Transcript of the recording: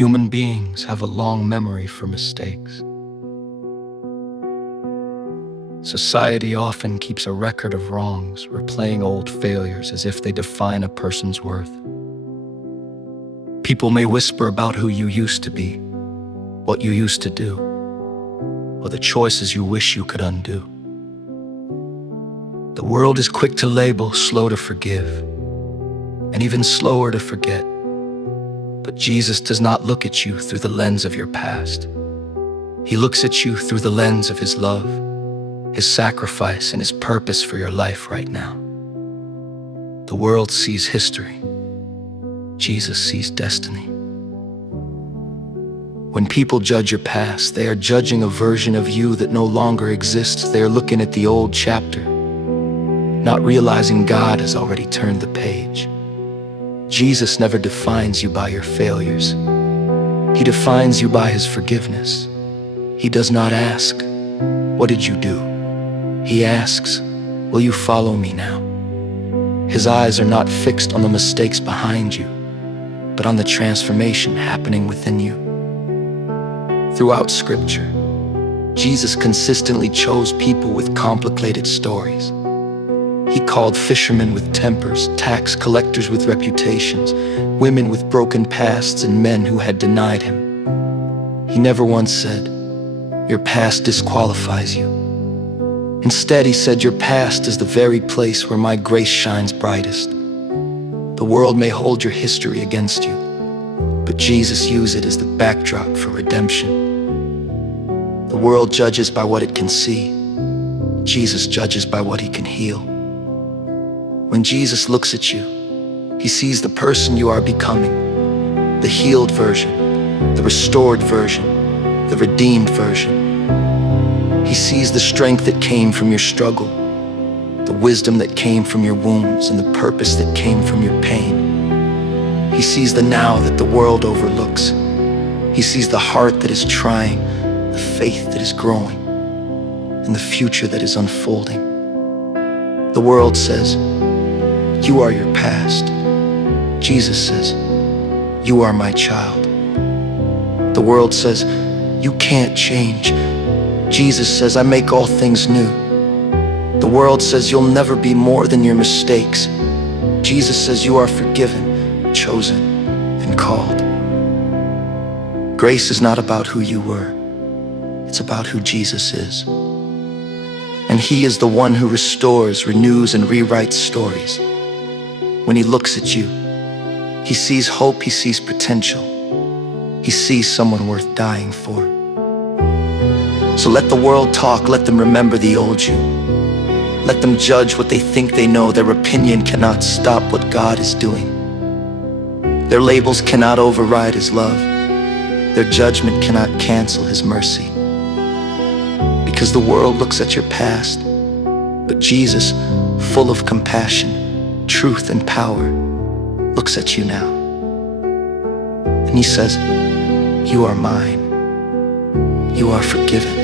Human beings have a long memory for mistakes. Society often keeps a record of wrongs, replaying old failures as if they define a person's worth. People may whisper about who you used to be, what you used to do, or the choices you wish you could undo. The world is quick to label, slow to forgive, and even slower to forget. But Jesus does not look at you through the lens of your past. He looks at you through the lens of His love, His sacrifice, and His purpose for your life right now. The world sees history. Jesus sees destiny. When people judge your past, they are judging a version of you that no longer exists. They are looking at the old chapter, not realizing God has already turned the page. Jesus never defines you by your failures. He defines you by His forgiveness. He does not ask, "What did you do?" He asks, "Will you follow me now?" His eyes are not fixed on the mistakes behind you, but on the transformation happening within you. Throughout Scripture, Jesus consistently chose people with complicated stories. He called fishermen with tempers, tax collectors with reputations, women with broken pasts, and men who had denied Him. He never once said, "Your past disqualifies you." Instead, He said, "Your past is the very place where my grace shines brightest." The world may hold your history against you, but Jesus used it as the backdrop for redemption. The world judges by what it can see. Jesus judges by what He can heal. When Jesus looks at you, He sees the person you are becoming, the healed version, the restored version, the redeemed version. He sees the strength that came from your struggle, the wisdom that came from your wounds, and the purpose that came from your pain. He sees the now that the world overlooks. He sees the heart that is trying, the faith that is growing, and the future that is unfolding. The world says, "You are your past." Jesus says, "You are my child." The world says, "You can't change." Jesus says, "I make all things new." The world says, "You'll never be more than your mistakes." Jesus says, "You are forgiven, chosen, and called." Grace is not about who you were. It's about who Jesus is. And He is the one who restores, renews, and rewrites stories. When He looks at you, He sees hope, He sees potential. He sees someone worth dying for. So let the world talk, let them remember the old you. Let them judge what they think they know. Their opinion cannot stop what God is doing. Their labels cannot override His love. Their judgment cannot cancel His mercy. Because the world looks at your past, but Jesus, full of compassion, truth, and power, looks at you now. And He says, "You are mine. You are forgiven."